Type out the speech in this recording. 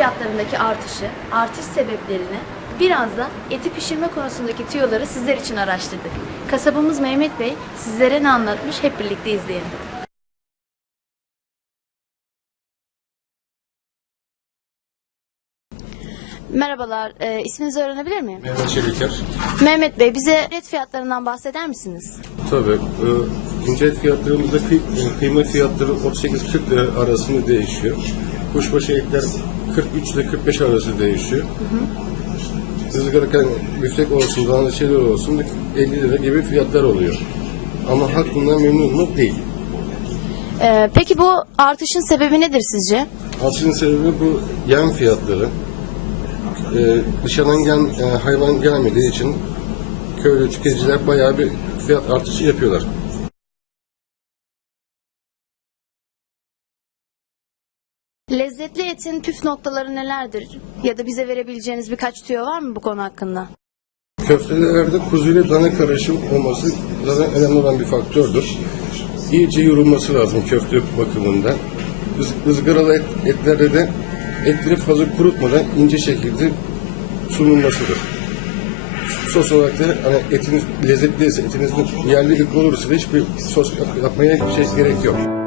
fiyatlarındaki artışı, artış sebeplerini biraz da eti pişirme konusundaki tüyoları sizler için araştırdık. Kasabımız Mehmet Bey sizlere ne anlatmış hep birlikte izleyelim. Merhabalar, e, isminizi öğrenebilir miyim? Mehmet Çeliker. Mehmet Bey bize et fiyatlarından bahseder misiniz? Tabii. E, ince et fiyatlarımızda kıy, kıyma fiyatları 38-40 lira arasında değişiyor. Kuşbaşı etler 43 ile 45 arası değişiyor. Izgara büftek olsun, dana şeyler olsun 50 lira gibi fiyatlar oluyor. Ama hakkından memnun mu? Değil. E, peki bu artışın sebebi nedir sizce? Aslında sebebi bu yem fiyatları. E, dışarıdan gel, e, hayvan gelmediği için köylü tüketiciler bayağı bir fiyat artışı yapıyorlar. Lezzetli etin püf noktaları nelerdir? Ya da bize verebileceğiniz birkaç tüyo var mı bu konu hakkında? Köftelerde kuzu ile dana karışım olması zaten önemli olan bir faktördür. İyice yorulması lazım köfte bakımında. Iz, ızgaralı et, etlerde de etleri fazla kurutmadan ince şekilde sunulmasıdır. Sos olarak da hani etiniz lezzetliyse, etinizin yerli ırk olursa da hiçbir sos yap- yapmaya şey gerek yok.